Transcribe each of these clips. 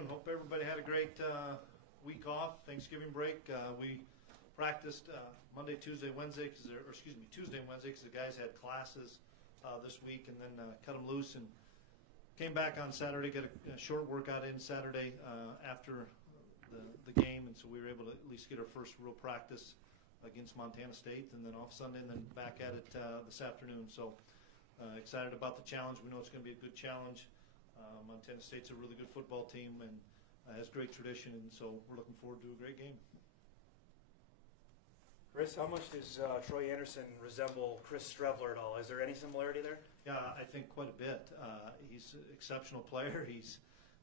afternoon. Hope everybody had a great week off, Thanksgiving break. We practiced Monday, Tuesday, Wednesday, Tuesday and Wednesday because the guys had classes this week, and then cut them loose and came back on Saturday, got a short workout in Saturday after the game, and so we were able to at least get our first real practice against Montana State, and then off Sunday, and then back at it this afternoon. So excited about the challenge. We know it's going to be a good challenge. Montana State's a really good football team and has great tradition, and so we're looking forward to a great game. Chris, how much does Troy Anderson resemble Chris Strevler at all? Is there any similarity there? Yeah, I think quite a bit. He's an exceptional player. He's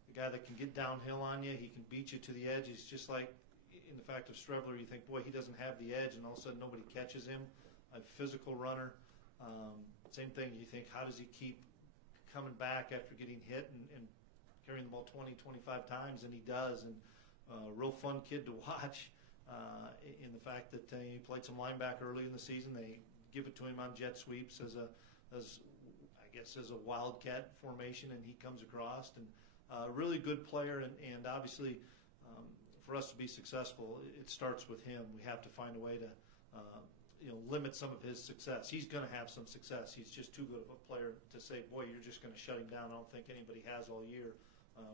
a guy that can get downhill on you. He can beat you to the edge. He's just like, in the fact of Strevler, you think, boy, he doesn't have the edge, and all of a sudden nobody catches him. A physical runner. Same thing, you think, how does he keep coming back after getting hit and carrying the ball 20, 25 times, and he does. And real fun kid to watch in the fact that he played some linebacker early in the season. They give it to him on jet sweeps as a wildcat formation, and he comes across. And really good player, and obviously for us to be successful, it starts with him. We have to find a way to limit some of his success. He's going to have some success. He's just too good of a player to say, boy, you're just going to shut him down. I don't think anybody has all year.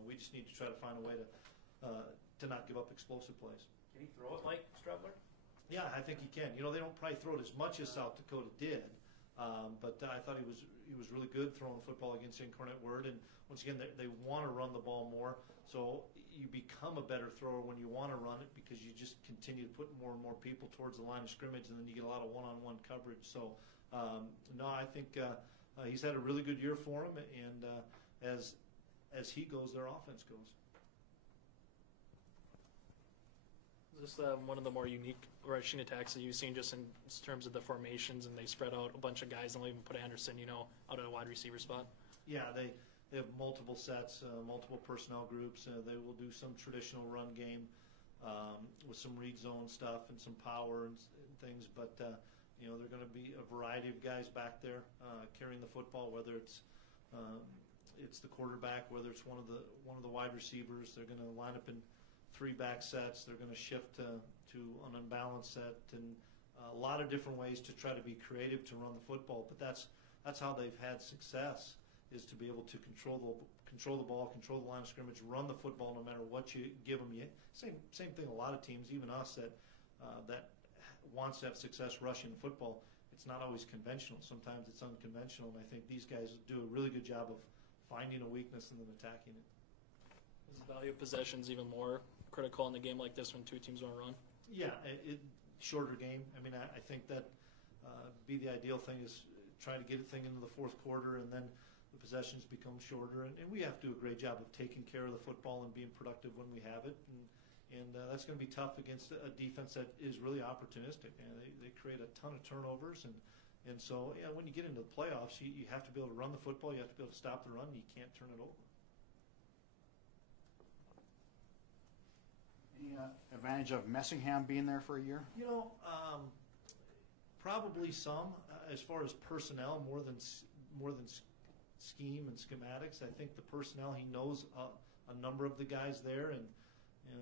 We just need to try to find a way to not give up explosive plays. Can he throw it like Strevler? Yeah, I think he can. They don't probably throw it as much as South Dakota did, but I thought he was really good throwing the football against Incarnate Word. And once again, they want to run the ball more, so you become a better thrower when you want to run it because you just continue to put more and more people towards the line of scrimmage, and then you get a lot of one-on-one coverage. So, no, I think he's had a really good year for him, and as he goes, their offense goes. Is this one of the more unique rushing attacks that you've seen just in terms of the formations, and they spread out a bunch of guys and they'll even put Anderson, out at a wide receiver spot? Yeah, they have multiple sets, multiple personnel groups. They will do some traditional run game with some read zone stuff and some power and things, but they're going to be a variety of guys back there carrying the football, whether it's the quarterback, whether it's one of the wide receivers. They're going to line up in 3-back sets. They're going to shift to an unbalanced set, and a lot of different ways to try to be creative to run the football. But that's how they've had success, is to be able to control the ball, control the line of scrimmage, run the football no matter what you give them. Same thing. A lot of teams, even us, that wants to have success rushing the football. It's not always conventional. Sometimes it's unconventional, and I think these guys do a really good job of finding a weakness and then attacking it. Is the value of possessions even more critical in a game like this when two teams want to run? Yeah, shorter game. I mean, I think that be the ideal thing is trying to get a thing into the fourth quarter, and then the possessions become shorter. And we have to do a great job of taking care of the football and being productive when we have it. And that's going to be tough against a defense that is really opportunistic. They create a ton of turnovers. And so, when you get into the playoffs, you have to be able to run the football. You have to be able to stop the run. And you can't turn it over. Any advantage of Messingham being there for a year? Probably some. As far as personnel, more than scheme and schematics. I think the personnel, he knows a number of the guys there, and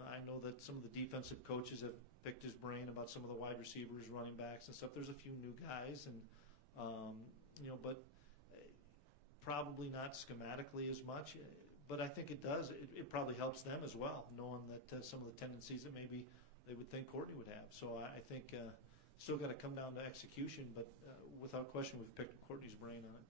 I know that some of the defensive coaches have picked his brain about some of the wide receivers, running backs, and stuff. There's a few new guys, and but probably not schematically as much. But I think it does. It probably helps them as well, knowing that some of the tendencies that maybe they would think Courtney would have. So I think still got to come down to execution, but without question, we've picked Courtney's brain on it.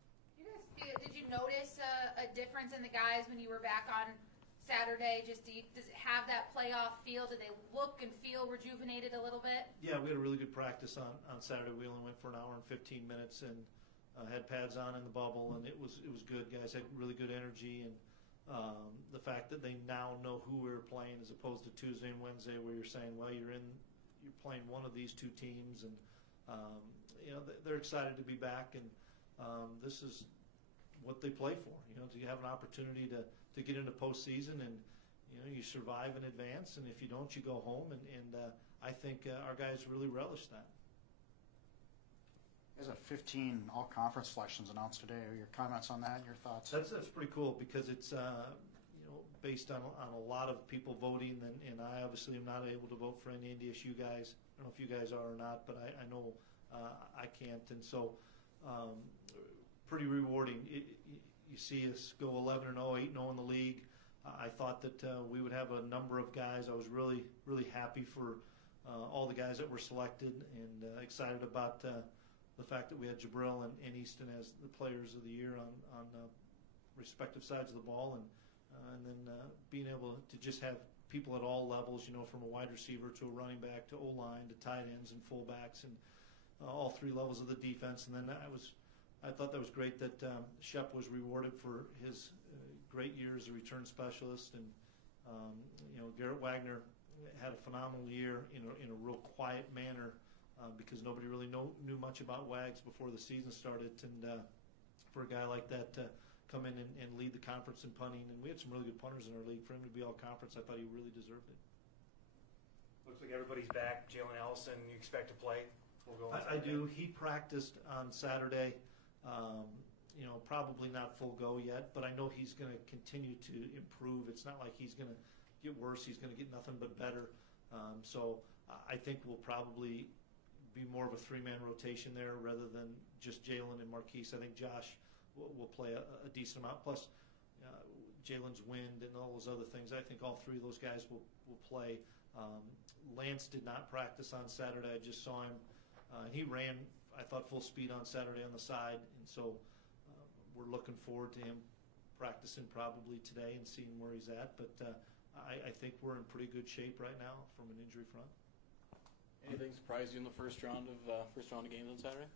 Did you notice a difference in the guys when you were back on Saturday? Does it have that playoff feel? Do they look and feel rejuvenated a little bit? Yeah, we had a really good practice on Saturday. We only went for an hour and 15 minutes and had pads on in the bubble, and it was good. Guys had really good energy, and the fact that they now know who we're playing as opposed to Tuesday and Wednesday where you're saying, well, you're playing one of these two teams, and they're excited to be back, and this is what they play for. Do you have an opportunity to get into postseason, and you survive in advance, and if you don't, you go home, and I think our guys really relish that. There's 15 all-conference selections announced today. Your comments on that, your thoughts? That's pretty cool because it's based on a lot of people voting, and I obviously am not able to vote for any NDSU guys. I don't know if you guys are or not, but I know I can't, and so pretty rewarding. You see us go 11-0, 8-0 in the league. I thought that we would have a number of guys. I was really, really happy for all the guys that were selected, and excited about the fact that we had Jabril and Easton as the players of the year on respective sides of the ball, and then being able to just have people at all levels, from a wide receiver to a running back to O-line to tight ends and fullbacks, and all three levels of the defense. And then I thought that was great that Shep was rewarded for his great year as a return specialist, and Garrett Wagner had a phenomenal year in a real quiet manner because nobody really knew much about Wags before the season started, and for a guy like that to come in and lead the conference in punting, and we had some really good punters in our league. For him to be all conference, I thought he really deserved it. Looks like everybody's back. Jalen Allison, you expect to play? I do. He practiced on Saturday. Probably not full go yet, but I know he's going to continue to improve. It's not like he's going to get worse. He's going to get nothing but better. So I think we'll probably be more of a three-man rotation there rather than just Jalen and Marquise. I think Josh will play a decent amount. Plus, Jalen's wind and all those other things. I think all three of those guys will play. Lance did not practice on Saturday. I just saw him. He ran, I thought, full speed on Saturday on the side, and so we're looking forward to him practicing probably today and seeing where he's at. But I think we're in pretty good shape right now from an injury front. Anything surprise you in the first round of games on Saturday?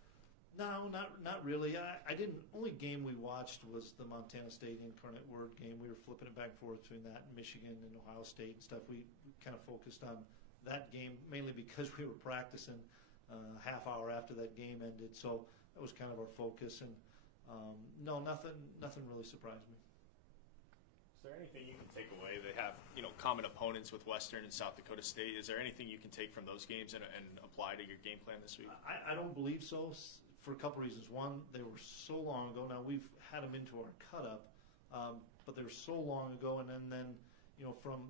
No, not really. I didn't. Only game we watched was the Montana State Incarnate Word game. We were flipping it back and forth between that and Michigan and Ohio State and stuff. We kind of focused on that game mainly because we were practicing half hour after that game ended. So that was kind of our focus. And no, nothing really surprised me. Is there anything you can take away? They have common opponents with Western and South Dakota State. Is there anything you can take from those games and apply to your game plan this week? I don't believe so. For a couple reasons. One, they were so long ago. Now we've had them into our cut-up, but they were so long ago. And then from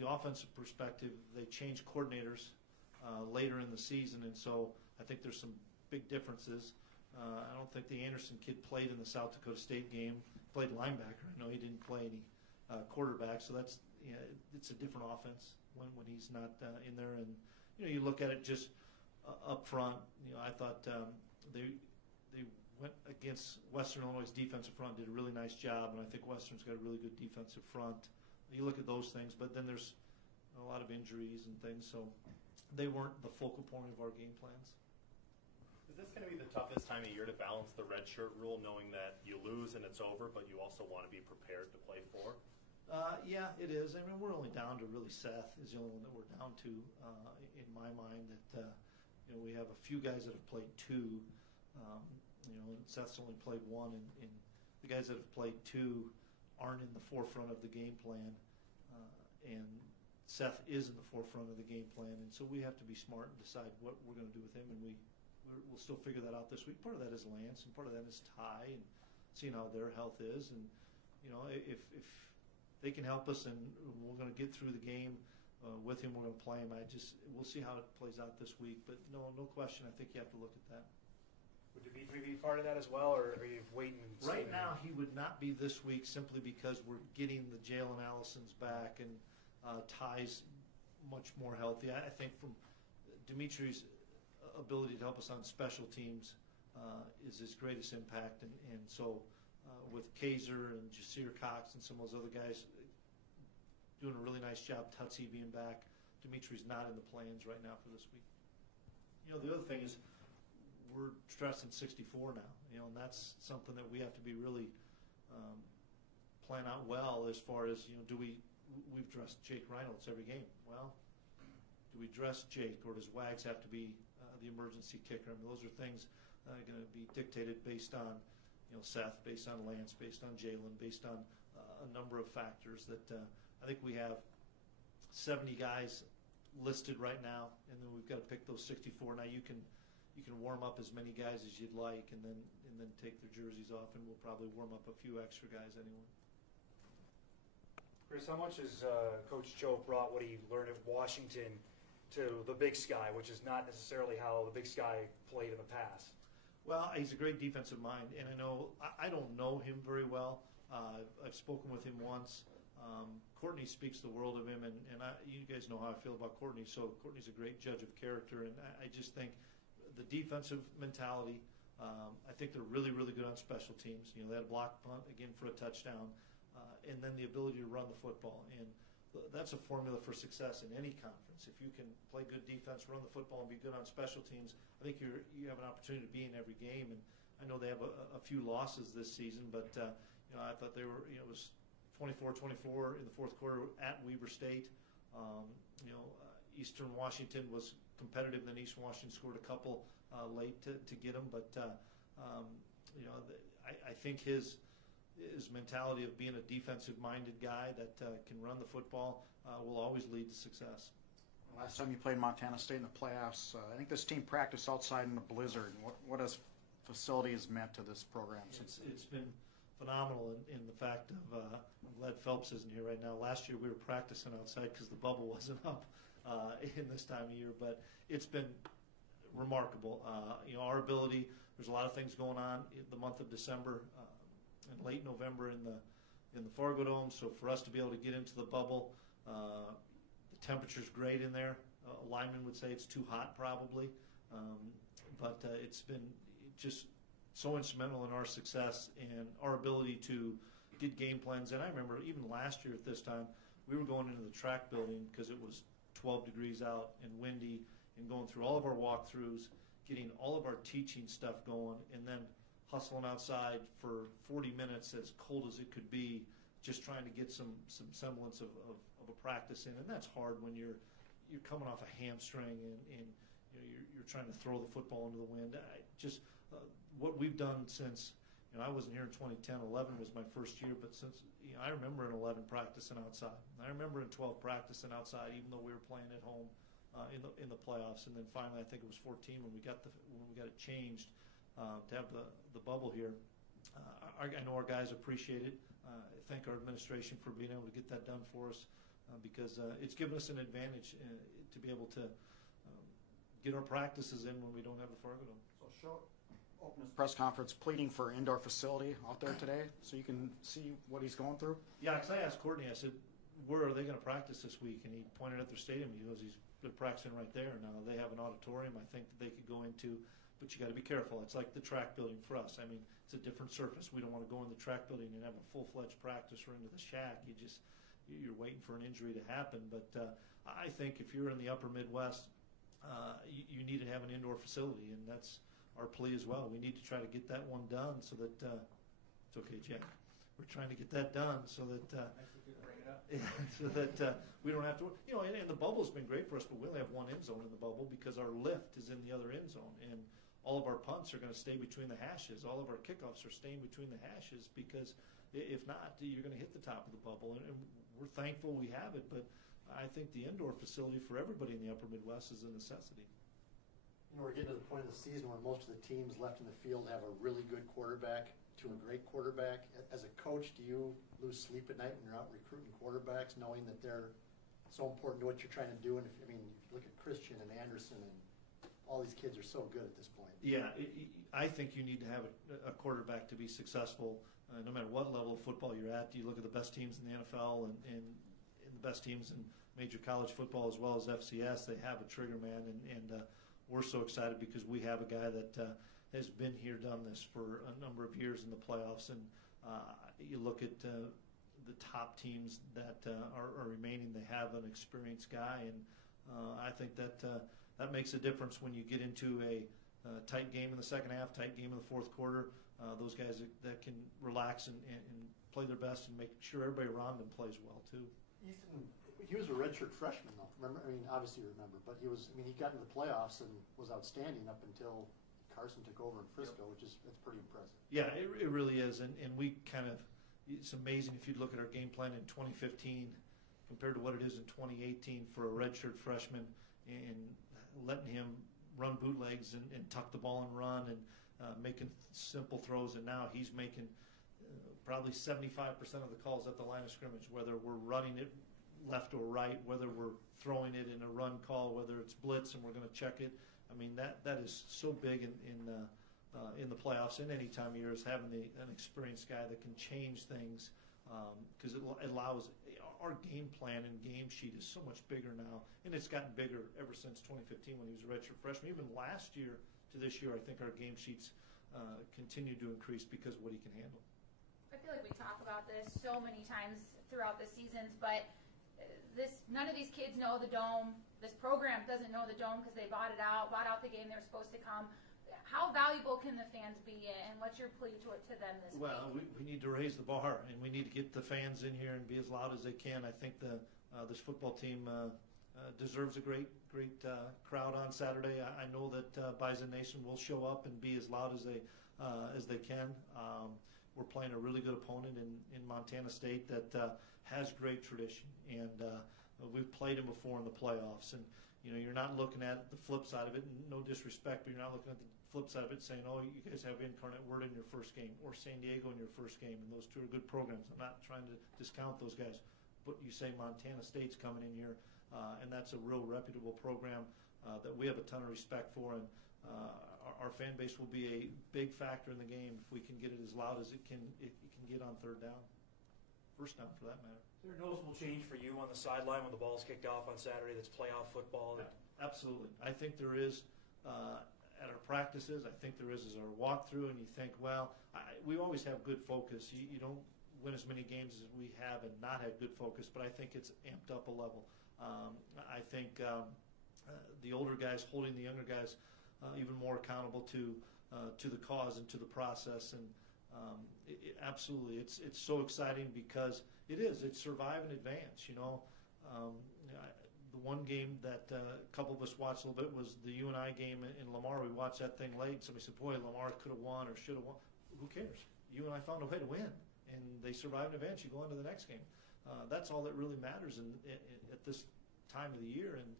the offensive perspective, they changed coordinators later in the season, and so I think there's some big differences. I don't think the Anderson kid played in the South Dakota State game. Played linebacker. I know he didn't play any quarterback, so that's it's a different offense when he's not in there. And you look at it just up front. I thought. They went against Western Illinois' defensive front, did a really nice job, and I think Western's got a really good defensive front. You look at those things, but then there's a lot of injuries and things, so they weren't the focal point of our game plans. Is this going to be the toughest time of year to balance the red shirt rule, knowing that you lose and it's over, but you also want to be prepared to play for? Yeah, it is. I mean, we're only down to really Seth is the only one that we're down to in my mind. That we have a few guys that have played two. And Seth's only played one, and the guys that have played two aren't in the forefront of the game plan, and Seth is in the forefront of the game plan, and so we have to be smart and decide what we're going to do with him, and we'll still figure that out this week. Part of that is Lance, and part of that is Ty, and seeing how their health is, and if they can help us, and we're going to get through the game with him, we're going to play him. We'll see how it plays out this week, but no question. I think you have to look at that. Would Dimitri be part of that as well, or are you waiting and seeing? Right now, he would not be this week simply because we're getting the Jalen Allisons back, and Ty's much more healthy. I think from Dimitri's ability to help us on special teams is his greatest impact, and so with Kaiser and Jasir Cox and some of those other guys doing a really nice job, Tutsi being back, Dimitri's not in the plans right now for this week. The other thing is, we're stressing 64 now, and that's something that we have to be really plan out well as far as, we've dressed Jake Reynolds every game. Well, do we dress Jake, or does Wags have to be the emergency kicker? I mean, those are things that are going to be dictated based on, Seth, based on Lance, based on Jalen, based on a number of factors that I think we have 70 guys listed right now, and then we've got to pick those 64. Now you can warm up as many guys as you'd like, and then take their jerseys off, and we'll probably warm up a few extra guys anyway. Chris, how much has Coach Joe brought what he learned at Washington to the Big Sky, which is not necessarily how the Big Sky played in the past? Well, he's a great defensive mind, and I don't know him very well. I've spoken with him once. Courtney speaks the world of him, and you guys know how I feel about Courtney. So Courtney's a great judge of character, and I just think the defensive mentality. I think they're really, really good on special teams. They had a block punt again for a touchdown, and then the ability to run the football. And that's a formula for success in any conference. If you can play good defense, run the football, and be good on special teams, I think you have an opportunity to be in every game. And I know they have a few losses this season, but I thought they were. It was 24-24 in the fourth quarter at Weber State. Eastern Washington was competitive. Then Eastern Washington scored a couple late to get them, but I think his mentality of being a defensive-minded guy that can run the football will always lead to success. Last time you played Montana State in the playoffs, I think this team practiced outside in the blizzard. What has facilities meant to this program? It's been phenomenal in the fact of I'm glad Phelps isn't here right now. Last year we were practicing outside because the bubble wasn't up in this time of year, but it's been remarkable. Our ability. There's a lot of things going on in the month of December and late November in the Fargo Dome. So for us to be able to get into the bubble, the temperature's great in there. A lineman would say it's too hot probably, but it's been just so instrumental in our success and our ability to get game plans. And I remember even last year at this time, we were going into the track building because it was 12 degrees out and windy, and going through all of our walkthroughs, getting all of our teaching stuff going, and then hustling outside for 40 minutes as cold as it could be, just trying to get some semblance of a practice in. And that's hard when you're coming off a hamstring and you're trying to throw the football into the wind. What we've done since, I wasn't here in 2010. 11 was my first year, but since I remember in 11 practicing outside. I remember in 12 practicing outside, even though we were playing at home in the playoffs. And then finally, I think it was 14 when we got it changed to have the bubble here. I know our guys appreciate it. I thank our administration for being able to get that done for us because it's given us an advantage to be able to get our practices in when we don't have the Fargo Dome. So open his press conference pleading for an indoor facility out there today so you can see what he's going through? Yeah, because I asked Courtney, I said, where are they going to practice this week? And he pointed at their stadium. He goes, they're practicing right there. Now, they have an auditorium I think that they could go into, but you got to be careful. It's like the track building for us. I mean, it's a different surface. We don't want to go in the track building and have a full-fledged practice or into the shack. You're waiting for an injury to happen. But I think if you're in the upper Midwest, you need to have an indoor facility, and that's our plea as well. We need to try to get that one done so that it's okay, Jack. We're trying to get that done so that we don't have to. And the bubble's been great for us, but we only have one end zone in the bubble because our lift is in the other end zone, and all of our punts are going to stay between the hashes. All of our kickoffs are staying between the hashes because if not, you're going to hit the top of the bubble. And we're thankful we have it, but I think the indoor facility for everybody in the upper Midwest is a necessity. We're getting to the point of the season where most of the teams left in the field have a really good quarterback to a great quarterback. As a coach, do you lose sleep at night when you're out recruiting quarterbacks, knowing that they're so important to what you're trying to do? And if you look at Christian and Anderson, and all these kids are so good at this point. Yeah, I think you need to have a quarterback to be successful, no matter what level of football you're at. You look at the best teams in the NFL and the best teams in major college football as well as FCS. They have a trigger man, and we're so excited because we have a guy that has been here, done this for a number of years in the playoffs. And you look at the top teams that are remaining, they have an experienced guy. And I think that makes a difference when you get into a tight game in the second half, tight game in the fourth quarter. Those guys that can relax and play their best and make sure everybody around them plays well, too. Ethan, he was a redshirt freshman, though. Remember? Obviously you remember, but he got into the playoffs and was outstanding up until Carson took over in Frisco, which is pretty impressive. Yeah, it really is, and we it's amazing if you look at our game plan in 2015 compared to what it is in 2018 for a redshirt freshman and letting him run bootlegs and tuck the ball and run and making simple throws, and now he's making probably 75% of the calls at the line of scrimmage, whether we're running it left or right, whether we're throwing it in a run call, whether it's blitz and we're going to check it. I mean, that is so big in the playoffs and any time of year is having an experienced guy that can change things, because it allows our game plan and game sheet is so much bigger now, and it's gotten bigger ever since 2015 when he was a redshirt freshman. Even last year to this year, I think our game sheets continue to increase because of what he can handle. I feel like we talk about this so many times throughout the seasons, but none of these kids know the Dome. This program doesn't know the Dome because they bought out the game they're supposed to come. How valuable can the fans be, and what's your plea to them this week? Well, we need to raise the bar, and we need to get the fans in here and be as loud as they can. I think this football team deserves a great crowd on Saturday. I know that Bison Nation will show up and be as loud as they can. We're playing a really good opponent in Montana State that has great tradition, and we've played him before in the playoffs. And you're not looking at the flip side of it. No disrespect, but you're not looking at the flip side of it saying, "Oh, you guys have Incarnate Word in your first game, or San Diego in your first game," and those two are good programs. I'm not trying to discount those guys, but you say Montana State's coming in here, and that's a real reputable program that we have a ton of respect for, and our fan base will be a big factor in the game if we can get it as loud as it can get on third down, first down for that matter. Is there a noticeable change for you on the sideline when the ball's kicked off on Saturday that's playoff football? Absolutely. I think there is at our practices. I think there is as our walkthrough, and you think, well, we always have good focus. You don't win as many games as we have and not have good focus, but I think it's amped up a level. I think the older guys holding the younger guys even more accountable to the cause and to the process, and absolutely, it's so exciting because it's survive and advance. The one game that a couple of us watched a little bit was the UNI game in Lamar. We watched that thing late. Somebody said, "Boy, Lamar could have won or should have won." Who cares? UNI found a way to win, and they survived and advanced. You go on to the next game. That's all that really matters at this time of the year. And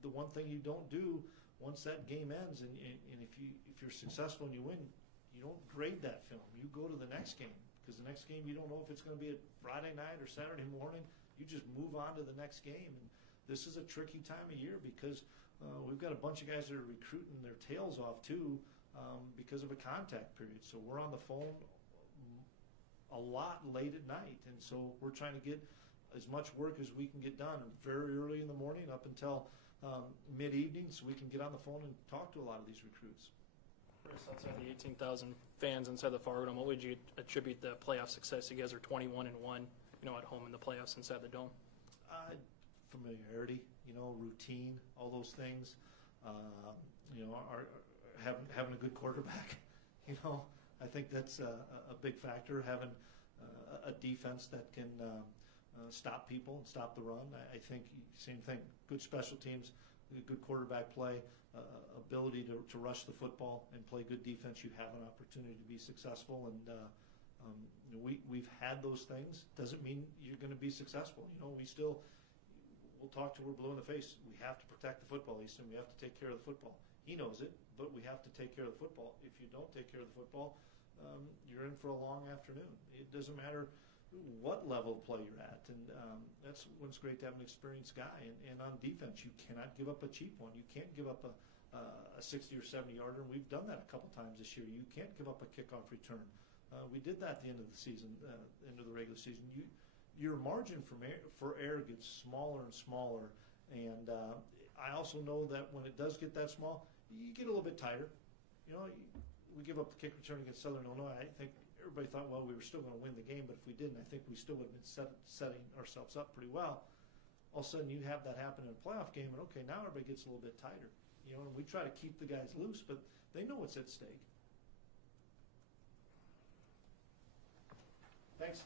the one thing you don't do once that game ends, and if you're successful and you win, you don't grade that film. You go to the next game, because the next game you don't know if it's going to be a Friday night or Saturday morning. You just move on to the next game. And this is a tricky time of year because we've got a bunch of guys that are recruiting their tails off too because of a contact period. So we're on the phone a lot late at night, and so we're trying to get as much work as we can get done very early in the morning up until mid-evening, so we can get on the phone and talk to a lot of these recruits. Chris, outside the 18,000 fans inside the Fargo Dome, what would you attribute the playoff success? You guys are 21-1, at home in the playoffs inside the Dome. Familiarity, routine, all those things. Having a good quarterback. I think that's a big factor. Having a defense that can stop people and stop the run. I think same thing. Good special teams, good quarterback play, ability to rush the football and play good defense. You have an opportunity to be successful, and we've had those things. Doesn't mean you're going to be successful. We'll talk till we're blue in the face. We have to protect the football, Easton. We have to take care of the football. He knows it, but we have to take care of the football. If you don't take care of the football, you're in for a long afternoon. It doesn't matter what level of play you're at, and that's when it's great to have an experienced guy. And on defense, you cannot give up a cheap one. You can't give up a 60 or 70 yarder, and we've done that a couple times this year. You can't give up a kickoff return. We did that at the end of the season, end of the regular season. Your margin for error gets smaller and smaller, and I also know that when it does get that small, you get a little bit tighter. We give up the kick return against Southern Illinois. I think everybody thought, well, we were still going to win the game, but if we didn't, I think we still would have been setting ourselves up pretty well. All of a sudden, you have that happen in a playoff game, and okay, now everybody gets a little bit tighter. And we try to keep the guys loose, but they know what's at stake. Thanks.